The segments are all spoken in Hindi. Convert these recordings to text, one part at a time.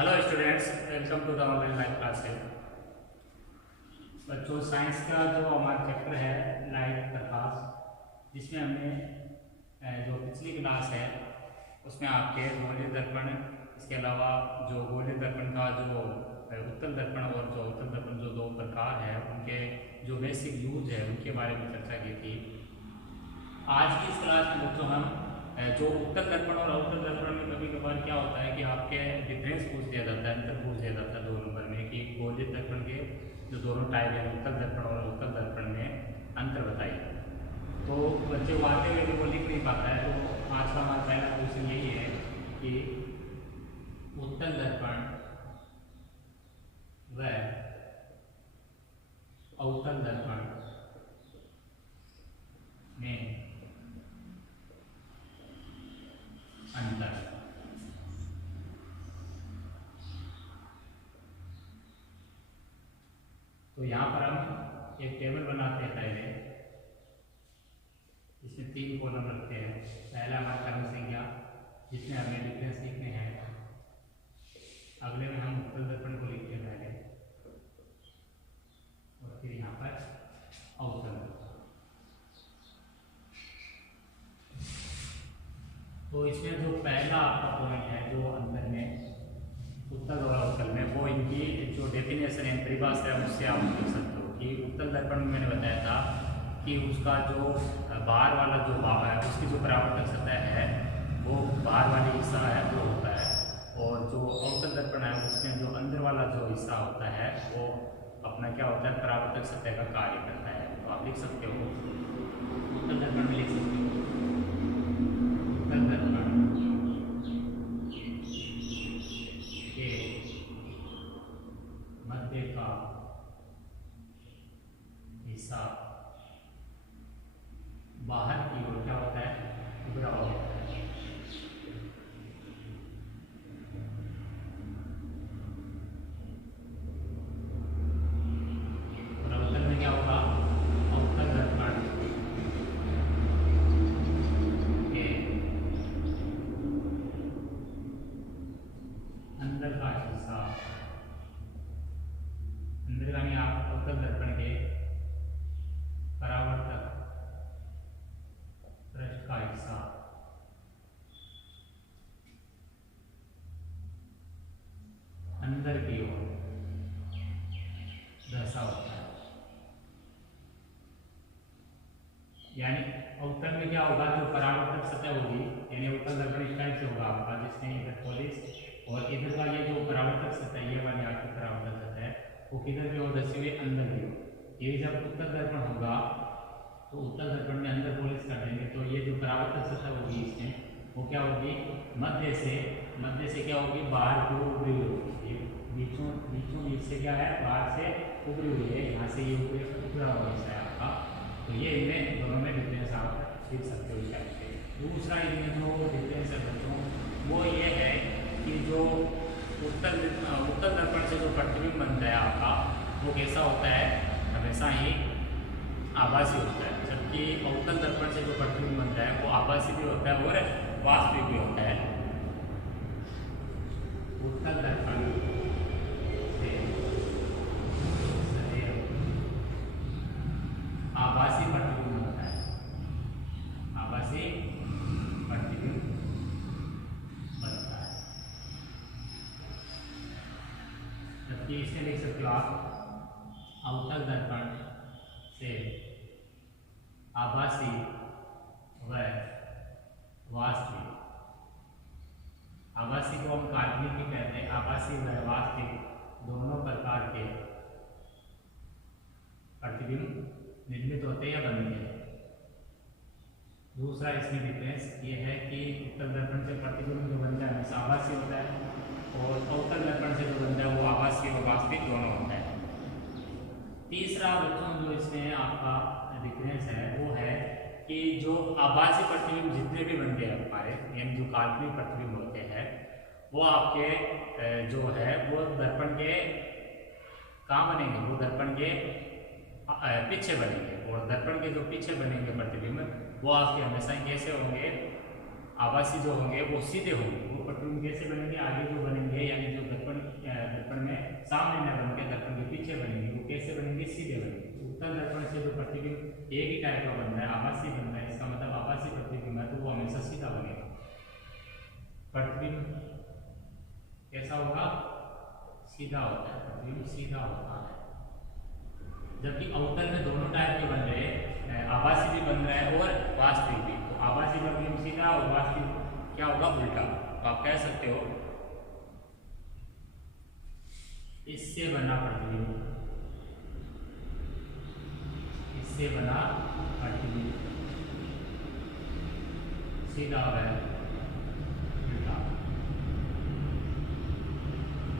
Hello students, welcome to the online live classes. बच्चों, साइंस का जो हमारा चैप्टर है लाइट प्रकाश, जिसमें हमने जो पिछली क्लास है उसमें आपके गोलीय दर्पण, इसके अलावा जो गोलीय दर्पण का जो उत्तल दर्पण और जो उत्तल दर्पण जो दो प्रकार है उनके जो बेसिक यूज है उनके बारे में चर्चा की थी। आज की इस क्लास में बच्चों हम जो उत्तल दर्पण और अवतल दर्पण में कभी कभार क्या होता है कि आपके डिफरेंस पूछ दिया जाता है, अंतर पूछ दिया जाता है दो नंबर में, कि गोलीय दर्पण के जो दोनों टाइप है उत्तल दर्पण और अवतल दर्पण में अंतर बताइए। तो बच्चे को आते हुए वो लिख नहीं पाता है, तो आज का हमारा पहला क्वेश्चन यही है कि उत्तल दर्पण व अवतल दर्पण में अंतर। तो यहाँ पर हम एक टेबल बनाते हैं पहले, इसमें 3 कॉलम रखते हैं। पहला हमारा क्रम संख्या जिसमें हमें डिफरेंस लिखने हैं, अगले में हम उत्तल दर्पण को लिखते हैं पहले, और फिर यहाँ पर अवतल। तो इसमें जो पहला आपका पॉइंट है जो अंतर में उत्तल और अवतल में, वो इनकी जो डेफिनेशन है परिभाषा है उससे आप लिख सकते हो कि उत्तल दर्पण में मैंने बताया था कि उसका जो बाहर वाला जो भाग है उसकी जो परावर्तक सतह है वो बाहर वाली हिस्सा है वो होता है, और जो अवतल दर्पण है उसमें जो अंदर वाला जो हिस्सा होता है वो अपना क्या होता है, परावर्तक सतह का कार्य करता है। तो आप लिख सकते हो उत्तल दर्पण में लिख सकते हो उत्तल दर्पण के मध्य का हिस्सा बाहर की ओर क्या होता है, उभरा हुआ होता है। और अवतल में क्या होगा, अवतल दर्पण के अंदर का हिस्सा, अंदर का आप अवतल दर्पण के परावर्तक पृष्ठ का हिस्सा अंदर की ओर दर्शा होता है। यानी अवतल में क्या होगा, जो परावर्तक सतह होगी, यानी अवतल दर्पण इस टाइप से होगा आपका, जिसमें इधर पॉलिश और इधर का ये जो परावर्तक सतह, ये वाली आपकी परावर्तक सतह है वो किधर की ओर दर्शी हुई, अंदर की ओर। ये जब उत्तल दर्पण होगा तो उत्तल दर्पण में अंदर पॉलिश कर देंगे, तो ये जो परावर्तक सतह होगी इसमें वो क्या होगी, मध्य से क्या होगी, बाहर की ओर उभरी हुई होगी। बीचों बीच से क्या है, बाहर से उभरी हुई है, यहाँ से ये उभरा हुआ हिस्सा है आपका। तो ये इनमें दोनों में डिफरेंस आप सीख सकते हो इस टाइप से। दूसरा इनमें जो डिफरेंस है बच्चों वो ये है कि जो उत्तल दर्पण से जो प्रतिबिंब बनता है आपका वो कैसा होता है, हमेशा ही आभासी होता है, जबकि अवतल दर्पण से जो प्रतिबिंब बनता है वो आभासी भी होता है और वास्तविक भी होता है। उत्तल दर्पण से सदैव आभासी प्रतिबिंब बनता है, आभासी प्रतिबिंब बनता है। जबकि इसमें लिख सकते हो आप अवतल दर्पण से आभासी व वास्तविक। आभासी को हम काल्पनिक भी कहते हैं, आभासी व वास्तविक दोनों प्रकार के प्रतिबिंब निर्मित होते हैं या बनते हैं। दूसरा इसमें डिफरेंस ये है कि उत्तल दर्पण से प्रतिबिंब जो बनता है हमेशा आभासी होता है, और अवतल दर्पण से जो बनता है वो आभासी और वास्तविक दोनों होता है। तीसरा बच्चों जो इसमें आपका डिफरेंस है वो है कि जो आभासी प्रतिबिंब जितने भी बनते हैं हमारे, यानी जो काल्पनिक प्रतिबिंब होते हैं वो आपके जो है वो दर्पण के कहाँ बनेंगे, वो दर्पण के पीछे बनेंगे, और दर्पण के जो पीछे बनेंगे प्रतिबिंब वो आपके हमेशा कैसे होंगे, आभासी जो होंगे वो सीधे होंगे। वो प्रतिबिंब कैसे बनेंगे, आगे जो बनेंगे यानी जो दर्पण में सामने न बनेंगे, दर्पण के पीछे बनेंगे, वो कैसे बनेंगे, सीधे बनेंगे। उत्तल दर्पण से जो प्रतिबिंब एक ही टाइप का बन रहा है, आभासी बन रहा है, इसका मतलब आभासी प्रतिबिंब है तो वो हमेशा सीधा बनेगा। प्रतिबिंब कैसा होगा, सीधा होता है, प्रतिबिंब सीधा होता है। जबकि अवतल में दोनों टाइप के बन रहे हैं, आभासी भी बन रहा है और वास्तविक भी। तो आभासी प्रतिबिंब सीधा और वास्तविक क्या होगा, उल्टा। तो आप कह सकते हो इससे बना प्रतिबिंब, इससे बना प्रतिबिंब सीधा है, उल्टा,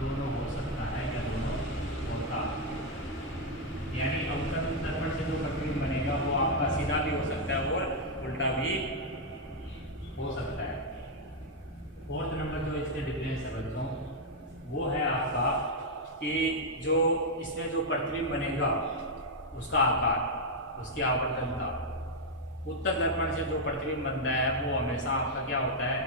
दोनों हो सकता है या दोनों होता है। यानी अवतल दर्पण से जो प्रतिबिंब बनेगा वो आपका सीधा भी हो सकता है और उल्टा भी हो सकता है। फोर्थ नंबर जो इसके डिफरेंस है बच्चों, वो है आपका कि जो इसमें जो प्रतिबिंब बनेगा उसका आकार, उसकी आवर्तनता। उत्तल दर्पण से जो प्रतिबिंब बनता है वो हमेशा आपका क्या होता है,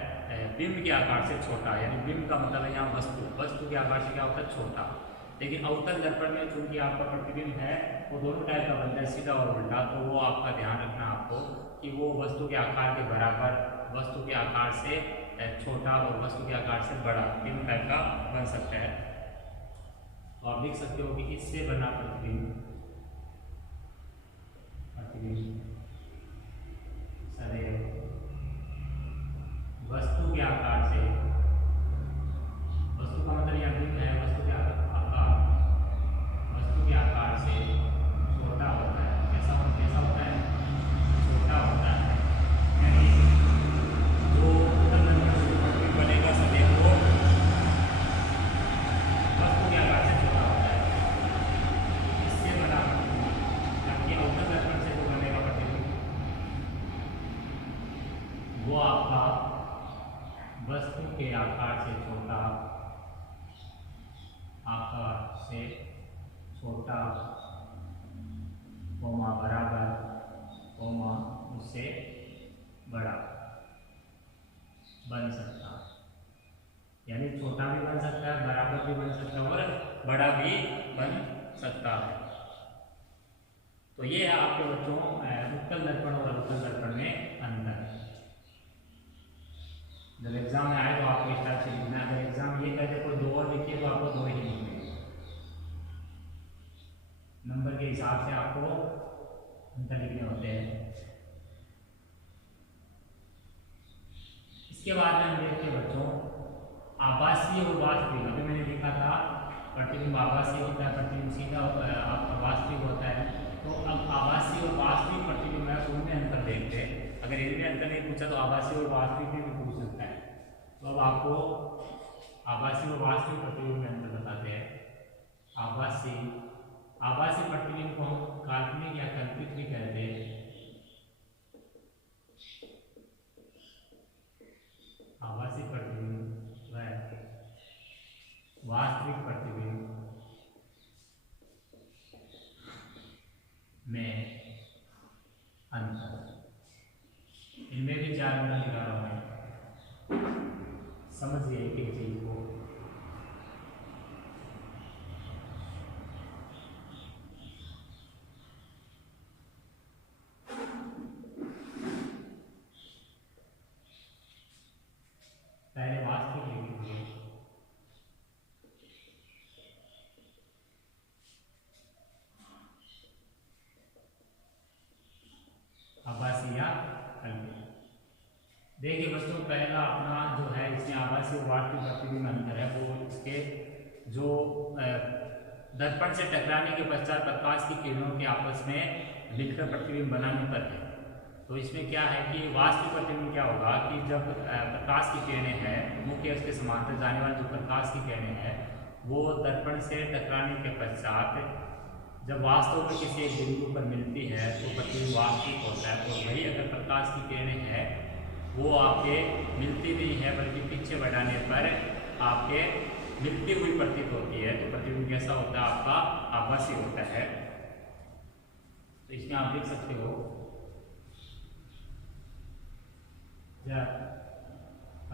बिंब के आकार से छोटा, यानी बिंब का मतलब है यहाँ वस्तु के आकार से क्या होता है, छोटा। लेकिन अवतल दर्पण में चूंकि आपका प्रतिबिंब है वो दोनों टाइप का बनता है, सीधा और उल्टा। तो वो आपका ध्यान रखना आपको कि वो वस्तु के आकार के बराबर, वस्तु के आकार से छोटा और वस्तु के आकार से बड़ा बिंब टाइप का बन सकता है। तो आप देख सकते हो कि इससे बना प्रतिबिंब सदैव वस्तु के आकार से, वस्तु का मतलब यहाँ बिंब है, वस्तु के आकार, वस्तु के आकार से छोटा होता है। कैसा होता है, छोटा होता है। यानी जो उत्तल दर्पण से प्रतिबिंब बनेगा सदैव वो वस्तु के आकार से छोटा होता है, इससे बना प्रतिबिंब। जबकि अवतल दर्पण से जो बनेगा प्रतिबिंब वो आपका वस्तु के आकार से छोटा, आकार से छोटा, कोमा बराबर, कोमा उससे बड़ा बन सकता है। यानी छोटा भी बन सकता है, बराबर भी बन सकता है और बड़ा भी बन सकता है। तो ये है आपके बच्चों उत्तल दर्पण और अवतल दर्पण में अंतर। जब एग्जाम में आए तो आपको इस टाइप से लिखना है। अगर एग्जाम ये कहते कोई दो और लिखिए तो आपको दो ही लिखने नंबर के हिसाब से आपको अंतर लिखने होते हैं। इसके बाद में हम देखते हैं बच्चों आभासीय और वास्तविक। अभी मैंने लिखा था प्रतिबिंब आभासी होता है, प्रतिबिंब सीधा आपका वास्तविक होता है। तो अब आभासी और वास्तविक प्रतिबिंब है उनमें अंतर देखते हैं। अगर इनमें अंतर नहीं पूछा तो आभासी और वास्तविक में भी पूछ सकता है। तो अब आपको आभासी और वास्तविक प्रतिबिंब में अंतर बताते हैं। आभासी प्रतिबिंब को हम काल्पनिक या कल्पित भी कहते हैं। आभासी प्रतिबिंब व वास्तविक प्रतिबिंब में अंतर, इनमें भी 4 मिनट दिखा रहा हूं, समझिए एक एक चीज को। पहले वास्तविक लिखेंगे, आभासी या कल्पित। देखिए बच्चों पहला अपना जो है इसमें आभासी और वास्तविक प्रतिबिंब अंतर है वो इसके जो दर्पण से टकराने के पश्चात प्रकाश की किरणों के आपस में मिलकर प्रतिबिंब बनाने पर है। तो इसमें क्या है कि वास्तविक प्रतिबिंब क्या होगा कि जब प्रकाश की किरणें हैं मुख्य उसके समांतर जाने वाली जो प्रकाश की किरणें हैं वो दर्पण से टकराने के पश्चात जब वास्तव में किसी एक बिंदु पर मिलती है तो प्रतिबिंब वास्तविक होता है। और वही अगर प्रकाश की किरणें हैं वो आपके मिलती नहीं है बल्कि पीछे बढ़ाने पर आपके मिलती हुई प्रतीत होती है तो प्रतिबिंब कैसा होता है, आपका आभासी होता है। तो इसमें आप देख सकते हो जब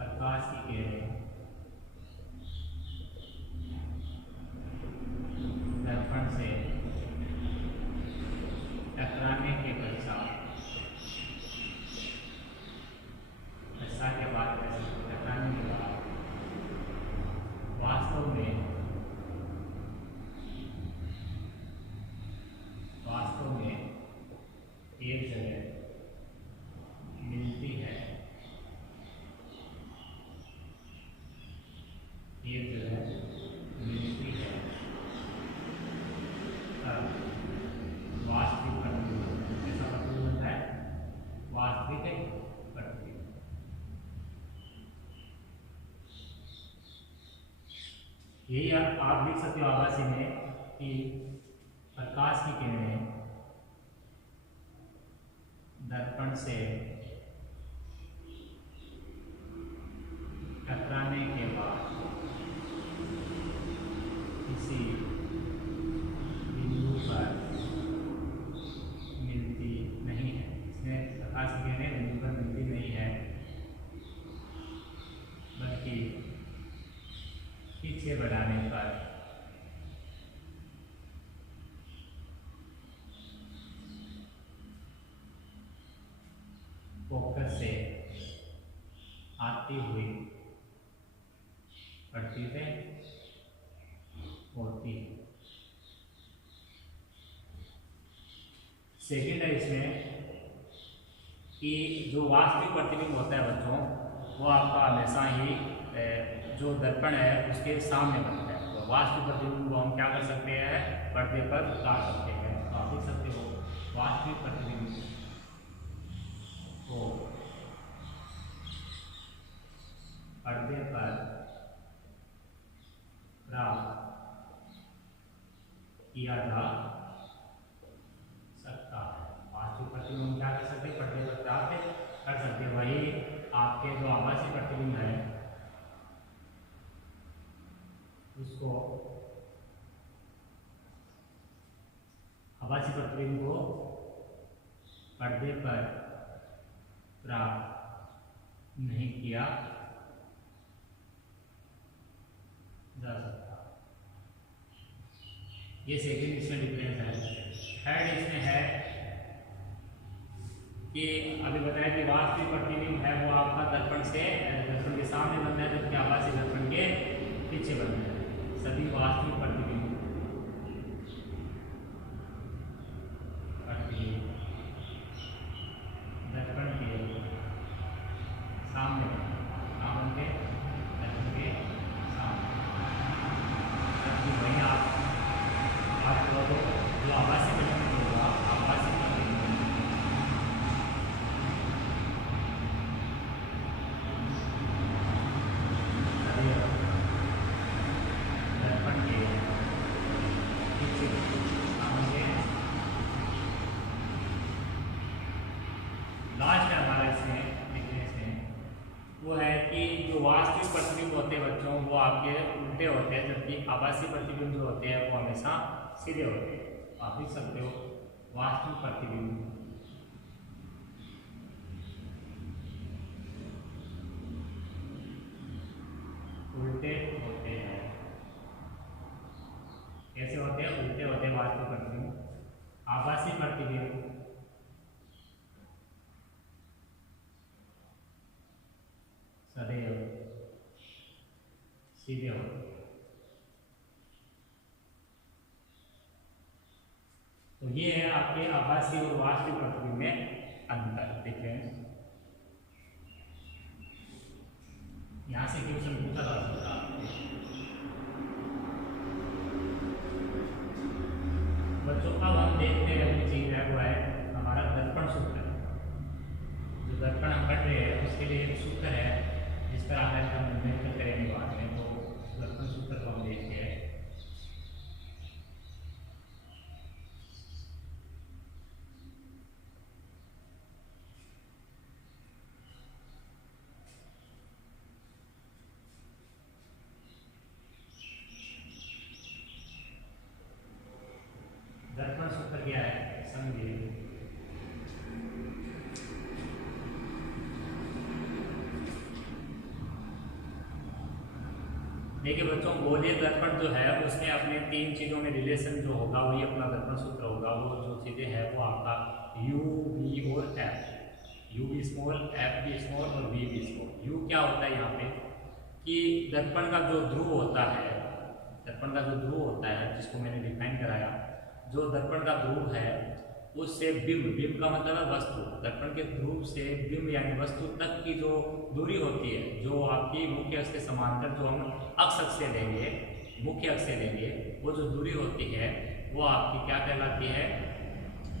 प्रकाश की किरणें दर्पण से टकराने के पश्चात, के बाद टकराने के बाद वास्तव में एक जगह मिलती है, एक जगह मिलती है, तब वास्तविक प्रतिबिंब। ऐसा प्रतिबिंब है वास्तविक प्रतिबिंब। यही आप लिख सकते हो आभासी में कि प्रकाश की किरणें दर्पण से टकराने के बाद किसी बिंदु पर मिलती नहीं है। इसमें प्रकाश की किरणें बिंदु पर मिलती नहीं है, बल्कि पीछे बढ़ाने पर फोकस से आती हुई प्रतीतें होती है। सेकेंड है इसमें कि जो वास्तविक प्रतिबिंब होता है बच्चों, वो आपका हमेशा ही जो दर्पण है उसके सामने बनता है। तो वास्तविक प्रतिबिंब को हम क्या कर सकते हैं, पर्दे पर उतार सकते हैं। तो आप देख सकते हो वास्तविक प्रतिबिंब को पर्दे पर प्राप्त किया जा सकता है। वास्तविक प्रतिबिंब क्या कर सकते हैं, पर्दे पर प्राप्त कर सकते हैं। वही आपके जो आभासी प्रतिबिंब है उसको, आभासी प्रतिबिंब को पर्दे पर प्राप्त नहीं किया जा सकता। ये सेकेंड इसमें डिफरेंस है। थर्ड इसमें है कि अभी बताया कि वास्तविक प्रतिबिंब है वो आपका दर्पण से, दर्पण के सामने बनता है, जबकि आभासी दर्पण के पीछे बनता है। सभी वास्तविक प्रतिबिंब दर्पण के सामने बनते हैं, दर्पण के सामने। जबकि वही आप जो आभासी प्रतिबिंब होगा, आभासी प्रतिबिंब दर्पण के पीछे सामने। लास्ट है हमारा इसमें लिखने से वो है कि जो वास्तविक प्रतिबिंब होते हैं बच्चों, वो आपके उल्टे होते हैं, जबकि आभासी प्रतिबिंब जो होते हैं वो हमेशा सीधे होते हैं। आप लिख सकते हो वास्तविक प्रतिबिंब उल्टे होते हैं। कैसे होते हैं, उल्टे होते हैं वास्तविक प्रतिबिंब। आभासी प्रतिबिंब सदैव सीधे होते हैं। तो ये है आपके आभासी और वास्तविक प्रतिबिंब में अंतर, डिफरेंस। यहां से क्वेश्चन पूछा जा सकता है बच्चों। अब हम देखते हैं अगली चीज है वो है हमारा दर्पण सूत्र। जो दर्पण हम पढ़ रहे हैं उसके लिए एक सूत्र है जिस पर आधारित हम निर्णय करेंगे बाद में। तो दर्पण सूत्र को हम देखते हैं। दर्पण सूत्र क्या देखिए बच्चों, गोलीय दर्पण जो है उसमें अपने तीन चीज़ों में रिलेशन जो होगा वही अपना दर्पण सूत्र होगा। वो जो चीज़ें हैं वो आपका यू, वी और एफ। यू भी स्मॉल, एफ भी स्मॉल और वी भी स्मॉल। यू क्या होता है यहाँ पे कि दर्पण का जो ध्रुव होता है, दर्पण का जो ध्रुव होता है जिसको मैंने डिफाइन कराया, जो दर्पण का ध्रुव है उससे बिंब, बिंब का मतलब है वस्तु, दर्पण के ध्रुव से बिंब यानी वस्तु तक की जो दूरी होती है, जो आपकी मुख्य अक्ष के समांतर जो हम अक्ष से लेंगे, मुख्य अक्ष से लेंगे, वो जो दूरी होती है वो आपकी क्या कहलाती है,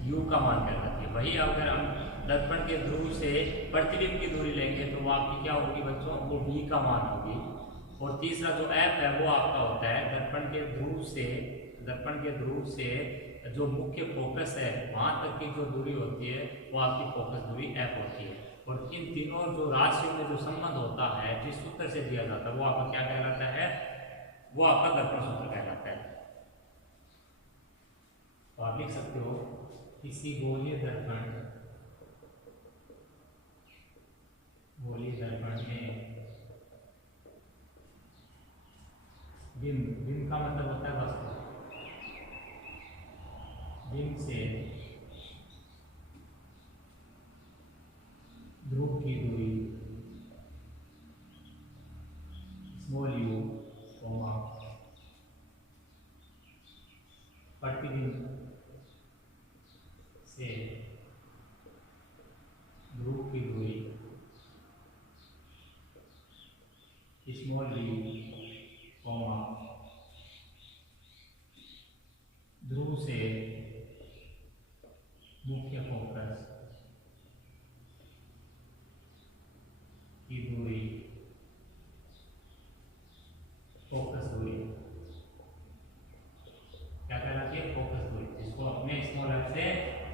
u का मान कहलाती है। वही अगर हम दर्पण के ध्रुव से प्रतिबिंब की दूरी लेंगे तो वो आपकी क्या होगी बच्चों, वो v का मान होगी। और तीसरा जो f है वो आपका होता है दर्पण के ध्रुव से, दर्पण के ध्रुव से जो मुख्य फोकस है वहां तक की जो दूरी होती है वो आपकी फोकस दूरी f होती है। और इन तीनों जो राशियों में जो संबंध होता है जिस सूत्र से दिया जाता है वो आपका क्या कहलाता है, वो आपका दर्पण सूत्र कहलाता है। तो आप लिख सकते हो किसी गोलीय दर्पण, गोलीय दर्पण में बिंब, बिंब का मतलब होता है वस्तु, बिंब से ध्रुव की दूरी स्मॉल यू, प्रतिबिंब से ध्रुव की दूरी स्मॉल यू, ध्रुव से मुख्य फोकस की दूरी, फोकस दूरी क्या कहलाती है, फोकस दूरी, जिसको अपने स्मॉल एफ से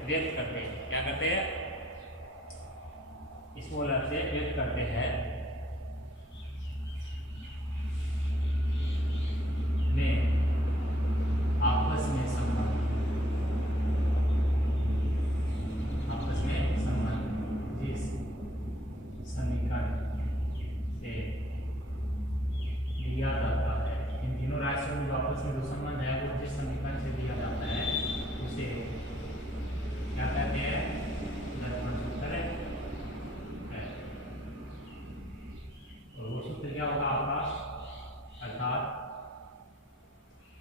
व्यक्त करते हैं। क्या करते हैं, स्मॉल एफ से व्यक्त करते हैं में आपस में संबंध, आपस में संबंध जिस समीकरण से दिया जाता है, इन तीनों राशियों में जो आपस में जो संबंध है वो जिस समीकरण से दिया जाता है उसे क्या कहते हैं, दर्पण सूत्र है। और वो सूत्र क्या होगा आपका, अर्थात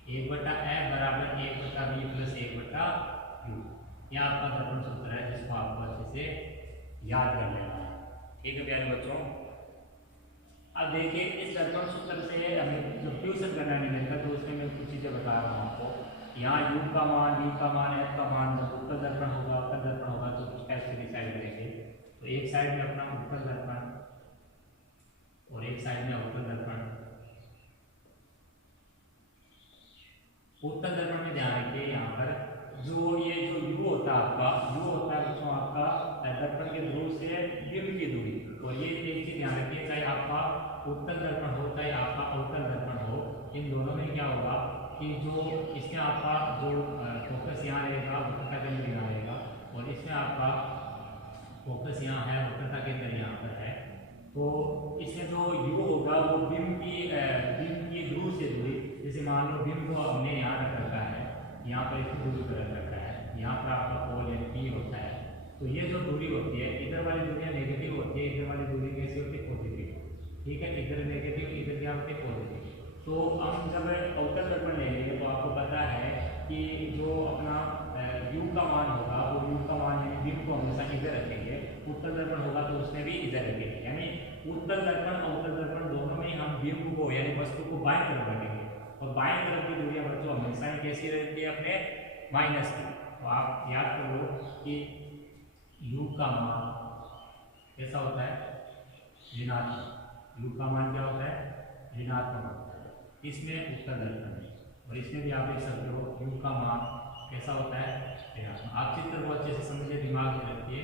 1/f बराबर 1/v प्लस 1/u। यह आपका दर्पण सूत्र है जिसको आपको अच्छे से याद कर लेना है। ठीक है प्यारे बच्चों, अब देखिए इस दर्पण सूत्र से हमें जब ट्यूशन करना नहीं मिलता तो उसमें मैं कुछ चीज़ें बता रहा हूँ आपको। यहाँ u का मान, v का मान, f का मान, जब उत्तल दर्पण होगा, उत्तल दर्पण होगा तो कुछ कैसे डिसाइड करेंगे। तो एक साइड में अपना उत्तल दर्पण और एक साइड में अवतल दर्पण। उत्तल दर्पण में ध्यान रखिए यहाँ पर जो ये जो u होता है आपका, u होता है बच्चों आपका दर्पण के ध्रुव से बिंब की दूरी। और ये एक चीज ध्यान रखिए, चाहे आपका उत्तल दर्पण हो चाहे आपका अवतल दर्पण हो, इन दोनों में क्या होगा कि जो इसमें आपका जो फोकस यहाँ रहेगा वक्रता केंद्र यहाँ रहेगा और इसमें आपका फोकस यहाँ है, वक्रता केंद्र यहाँ पर है। तो इसमें जो u होगा वो बिंब की ध्रुव से दूरी, जैसे मान लो बिंब को हमने यहाँ रख रखा है, यहाँ पर इसकी दूरी पर रख रखा है, यहाँ पर आपका पोल P होता है। तो ये जो दूरी होती है, इधर वाली दूरियां नेगेटिव होती है, इधर वाली दूरी कैसी होती है, पॉजिटिव। ठीक है, इधर नेगेटिव, इधर क्या होती है, पॉजिटिव। तो हम जब अवतल दर्पण ले लेंगे तो आपको पता है कि जो अपना u का मान होगा वो u का मान यानी बिंब को हमेशा इधर रखेंगे, उत्तल दर्पण होगा तो उसमें भी इधर रखेंगे। यानी उत्तल दर्पण अवतल दर्पण दोनों में हम बिंब को यानी वस्तु को बाएं तरफ रखेंगे और बाएं तरफ की दूरियां बच्चों हमेशा ही कैसी रहती है, अपने माइनस की। तो आप याद कर लो कि u का मान कैसा होता है, ऋणात्मक। u का मान क्या होता है, ऋणात्मक होता है इसमें उत्तल दर्पण में। और इसमें भी आप देख सकते हो u का मान कैसा होता है, ऋणात्मक। आप चित्र को अच्छे से समझिए, दिमाग में रखिए,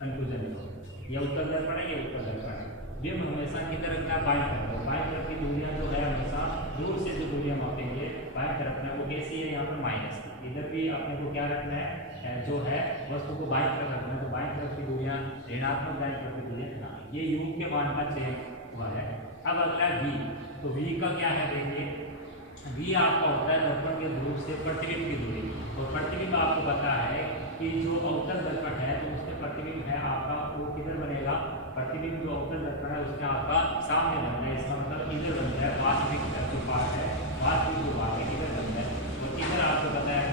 कंफ्यूजन नहीं हो। ये उत्तल दर्पण है, ये उत्तल दर्पण है। बिंब हमेशा किधर रखना है, बाएं तरफ। बाएं तरफ की दूरियां जो है हमेशा दूर से जो दूरियां मापेंगे बाएं तरफ में, वो कैसी है, यहाँ पर माइनस की। इधर भी अपने को क्या रखना है, जो है वस्तु को बाएं तरफ रखना है, तो बाएं तरफ की दूरियां ऋणात्मक, दाएं तरफ की दूरियां ऋणात्मक। ये u के मान का चयन हुआ है। अब अगला वी, तो वी का क्या है देखिए, वी आपका होता है दर्पण के ध्रुव से प्रतिबिंब की दूरी, और प्रतिबिंब आपको पता है कि जो अवतल दर्पण है तो उसमें प्रतिबिंब है आपका वो किधर बनेगा, प्रतिबिंब जो अवतल दर्पण है उसमें आपका सामने बनता है, इसका मतलब इधर बनता है, वास्तविक जो पार्ट है, वास्तविक जो भाग है इधर बनता है, और इधर आपको पता है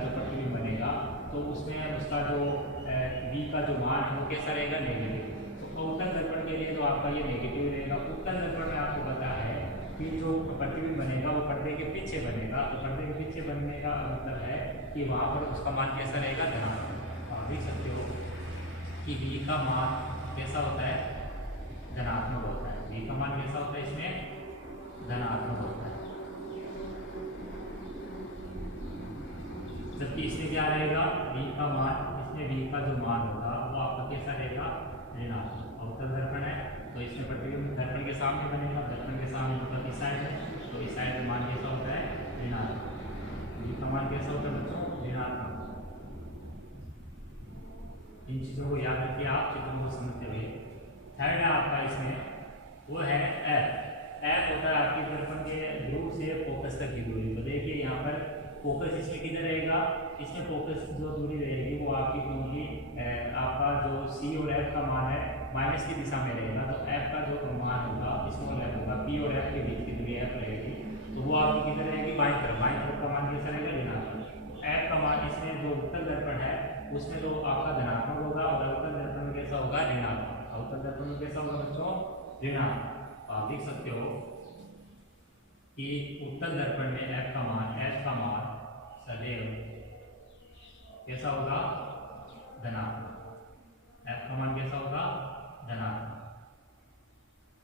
जो प्रतिबिंब बनेगा तो उसमें उसका जो वी का जो मान है वो कैसा रहेगा, नेगेटिव। तो अवतल दर्पण के लिए तो आपका ये नेगेटिव रहेगा। उत्तल दर्पण में आपको पता है कि जो प्रतिबिंब बनेगा वो पर्दे के पीछे बनेगा, तो पर्दे के पीछे बनने का मतलब है कि वहाँ पर उसका मान कैसा रहेगा, धनात्मक। आप देख सकते हो कि v का मान कैसा होता है, धनात्मक होता है। v का मान कैसा होता है, इसमें धनात्मक होता है, जबकि इसमें क्या रहेगा, v का मान, इसमें v का जो मान होगा वो आपका कैसा रहेगा, ऋणात्मक। अवतल दर्पण है तो इसमें प्रतिबिंब दर्पण के सामने बनेगा, दर्पण के सामने मतलब इस साइड है, तो इस साइड का मान कैसा होता है, ऋणात्मक। v का मान कैसा होता है बच्चों, ऋणात्मक। इन चीजों को याद रखिए आप चित्रों को समझते हुए। थर्ड है आपका इसमें वो है एफ। एफ होता है आपके दर्पण के ध्रुव से फोकस तक की दूरी। तो देखिए यहाँ पर फोकस इसमें किधर रहेगा, इसमें फोकस जो दूरी रहेगी वो आपकी, क्योंकि आपका जो सी और एफ का मान है माइनस की दिशा में रहेगा, तो एफ का जो मान होगा स्मॉल एफ होगा, पी और एफ के बीच की दूरी एफ रहेगी, तो वो आपकी किधर रहेगी, बाईं तरफ का मान कैसा रहेगा, ऋणात्मक। एफ का मान इसमें जो उत्तल दर्पण है उसमें तो आपका धनात्मक होगा, और अवतल दर्पण में कैसा होगा, ऋणात्मक। अवतल दर्पण में कैसा होगा बच्चों, ऋणात्मक। आप देख सकते हो कि उत्तल दर्पण में एफ का मान सदैव कैसा होगा, धनात्मक। एफ का मान कैसा होगा, धनात्मक।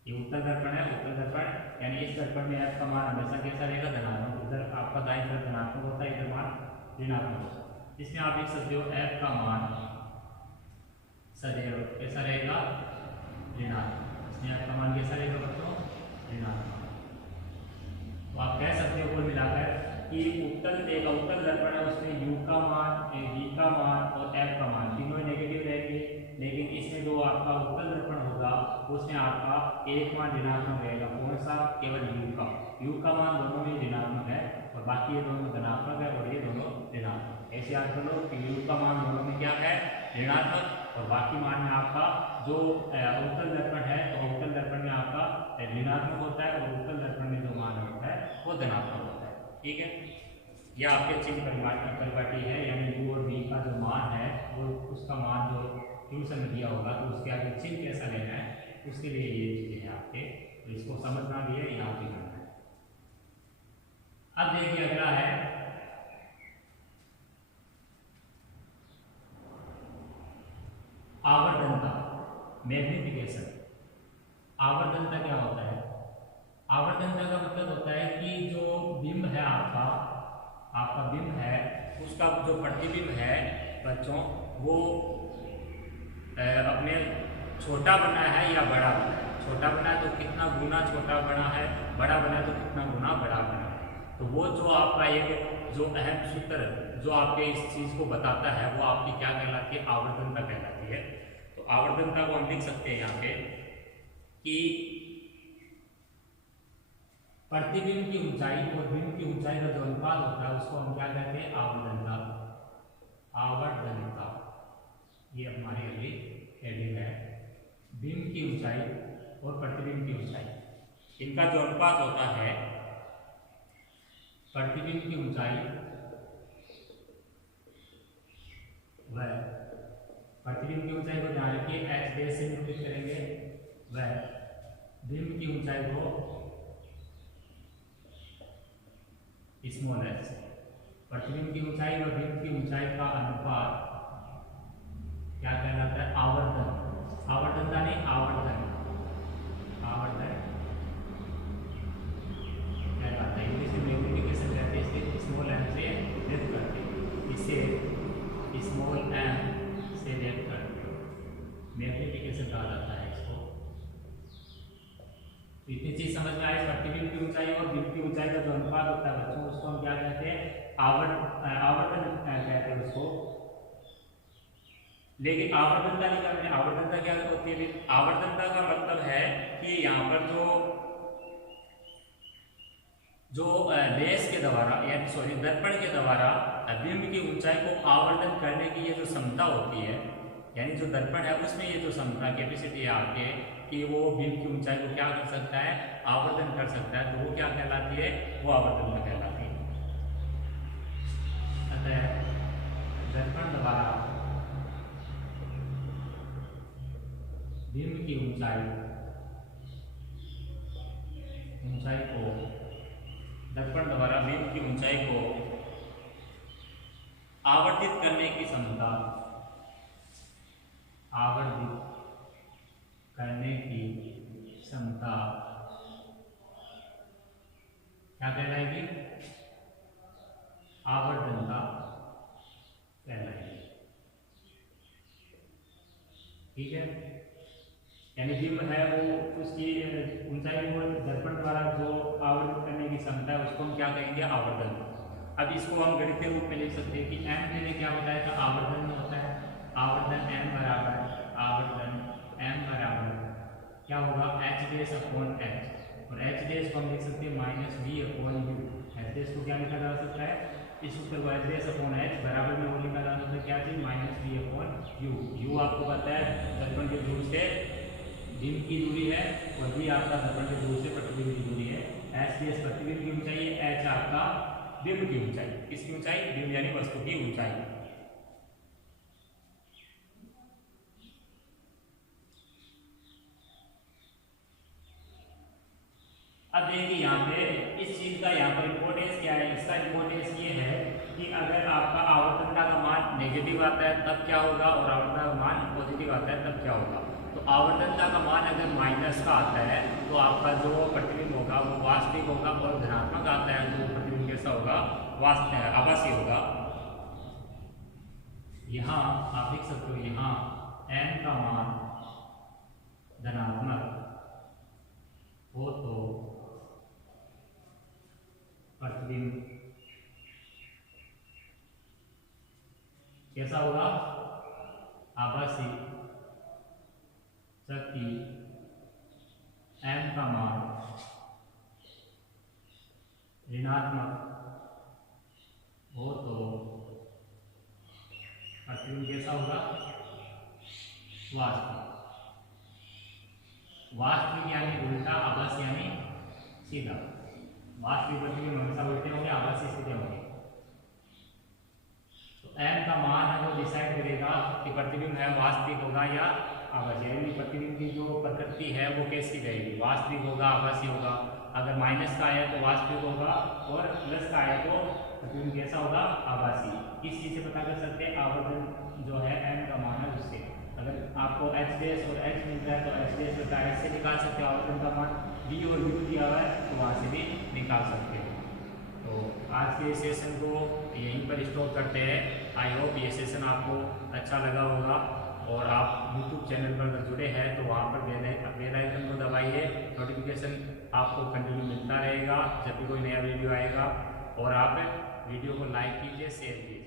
ये उत्तल दर्पण है, उत्तल दर्पण यानी इस दर्पण में एफ का मान हमेशा कैसा रहेगा, धनात्मक। उधर आपका दाईं तरफ धनात्मक होता है, इधर मान ऋणात्मक होता है। इसमें आप देख सकते हो एफ का मान सदैव कैसा रहेगा, ऋणात्मक। इसमें एफ का मान कैसा रहेगा बच्चों, ऋणात्मक। तो आप कह सकते हो कुल मिलाकर कि एक अवतल दर्पण है उसमें u का मान, v का मान और f का मान तीनों नेगेटिव रहेंगे, लेकिन इसमें जो आपका उत्तल दर्पण होगा उसमें आपका एक मान ऋणात्मक रहेगा। कौन सा, केवल u का मान दोनों में ऋणात्मक है और बाकी ये दोनों धनात्मक है और ये दोनों ऋणात्मक। ऐसे याद कर लो कि u का मान दोनों में क्या है, ऋणात्मक, और बाकी मान में आपका जो अवतल दर्पण है तो अवतल दर्पण में आपका ऋणात्मक होता है और उत्तल दर्पण में जो मान होता है वो धनात्मक होता है। ठीक है, यह आपके चिन्ह परिपाटी है, यानी u और v का जो मान है वो उसका मान जो ट्यूशन में दिया होगा तो उसके आगे चिन्ह कैसा लेना है उसके लिए ये चीजें हैं आपके, तो इसको समझना भी है, यहाँ भी करना है। अब देखिए अगला है आवर्धनता, मैग्निफिकेशन। आवर्धनता क्या होता है, आवर्धनता का मतलब होता है कि जो बिंब है आपका बिंब है उसका जो प्रतिबिंब है बच्चों वो अपने छोटा बना है या बड़ा बना है। छोटा बना है तो कितना गुना छोटा बना है, बड़ा बना है तो कितना गुना बड़ा बना है। तो वो जो आपका एक जो अहम सूत्र जो आपके इस चीज को बताता है वो आपकी क्या कहलाती है, आवर्धनता कहलाती है। तो आवर्धनता को हम लिख सकते हैं यहाँ पे कि प्रतिबिंब की ऊंचाई और बिंब की ऊंचाई का जो अनुपात होता है उसको हम क्या कहते हैं, आवर्धनता। आवर्धनता ये हमारी अगली हेडिंग है। बिंब की ऊंचाई और प्रतिबिंब की ऊंचाई, इनका जो अनुपात होता है, प्रतिबिंब की ऊंचाई वह, प्रतिबिंब की ऊंचाई को ध्यान रखिए h डैश से निरूपित करेंगे, वह बिंब की ऊंचाई को स्मॉल h से। प्रतिबिंब की ऊंचाई और बिंब की ऊंचाई का अनुपात क्या कहलाता है, आवर्धन। आवर्धनता नहीं, आवर्धन, आवर्धन कहलाता है। इंग्लिश में मैग्निफिकेशन कहते हैं, इसे स्मॉल m से व्यक्त करते हैं, इसे स्मॉल m से व्यक्त करते हैं, मैग्निफिकेशन कहा जाता है इसको। इतनी चीज समझ में आए, प्रतिबिंब की ऊंचाई और बिंब की ऊंचाई का जो अनुपात होता है बच्चों उसको हम क्या कहते हैं, आवर्धन कहते हैं उसको। लेकिन आवर्धनता नहीं करते, आवर्धनता क्या होती है, आवर्धनता का मतलब है कि यहाँ पर जो जो लेंस के द्वारा यानी सॉरी दर्पण के द्वारा बिंब की ऊंचाई को आवर्धन करने की ये जो क्षमता होती है, यानी जो दर्पण है उसमें ये जो क्षमता कैपेसिटी है आपके कि वो बिंब की ऊंचाई को क्या कर सकता है, आवर्धन कर सकता है, तो वो क्या कहलाती है, वो आवर्धन कहलाती है। अतः दर्पण द्वारा बिंब की ऊंचाई को दर्पण द्वारा बिंब की ऊंचाई को आवर्धित करने की क्षमता, आवर्धित करने की क्षमता क्या कहलाएगी, आवर्धनता कहलाएगी। ठीक है, यानी बिंब है वो उसकी ऊंचाई को दर्पण द्वारा जो आवर्धित करने की क्षमता है उसको हम क्या कहेंगे, आवर्धन। अब इसको हम गणितीय रूप में लिख सकते हैं कि m मैंने क्या बताया था, आवर्धन में होता है, आवर्धन m बराबर, आवर्धन m बराबर क्या होगा, h डेश अपॉन h, और h डेश को हम लिख सकते हैं minus v upon u। h dash को क्या लिखा जा सकता है, इस उत्तर को h डेश अपॉन h बराबर में वो लिखा जा सकता है क्या चीज, minus v upon u। u आपको पता है दर्पण के दूर से बिंब की दूरी है, और v आपका दर्पण के दूर से प्रतिबिंब की दूरी है। h डेश प्रतिबिंब की ऊंचाई है, h आपका बिंब की ऊंचाई, किसकी ऊंचाई, बिंब यानी वस्तु की ऊंचाई। अब देखिए यहाँ पे इस चीज का यहाँ पर इंपॉर्टेंस क्या है, इसका इंपॉर्टेंस ये है कि अगर आपका आवर्तनता का मान नेगेटिव आता है तब क्या होगा, और आवर्तनता का मान पॉजिटिव आता है तब क्या होगा। तो आवर्तनता का मान अगर माइनस का आता है तो आपका जो प्रतिबिंब होगा वो वास्तविक होगा, और धनात्मक आता है तो प्रतिबिंब कैसा होगा, वास्तविक आभासी होगा। यहाँ आप देख सकते हो, यहाँ n का मान धनात्मक हो तो प्रतिबिंब कैसा होगा, आभासी, जबकि m का मान ऋणात्मक हो तो प्रतिबिंब कैसा होगा, वास्तविक। वास्तविक यानी उल्टा, आभासी यानी सीधा। वास्तविक प्रतिबिंब हमेशा उल्टे होंगे, आभासी सीधे होंगे। तो m का मान है वो डिसाइड करेगा कि प्रतिबिंब है वास्तविक होगा या आभासी, यानी प्रतिबिंब की जो प्रकृति है वो कैसी रहेगी, वास्तविक होगा, आभासी होगा। अगर माइनस का है तो वास्तविक होगा, और प्लस का है तो प्रतिबिंब कैसा होगा, आभासी। किस चीज से पता कर सकते हैं, आवर्धन जो है m का मान है उससे। अगर आपको h डेश और h मिलता है तो h डेश बटा h से निकाल सकते हो, आवर्धन का मान v और u दिया हुआ है तो वहाँ से भी निकाल सकते हो। तो आज के सेशन को यहीं पर स्टॉप करते हैं। आई होप ये सेशन आपको अच्छा लगा होगा, और आप यूट्यूब चैनल पर अगर जुड़े हैं तो वहाँ पर बेल आइकन को दबाइए, नोटिफिकेशन आपको कंटिन्यू मिलता रहेगा जब भी कोई नया वीडियो आएगा। और आप वीडियो को लाइक कीजिए, शेयर कीजिए।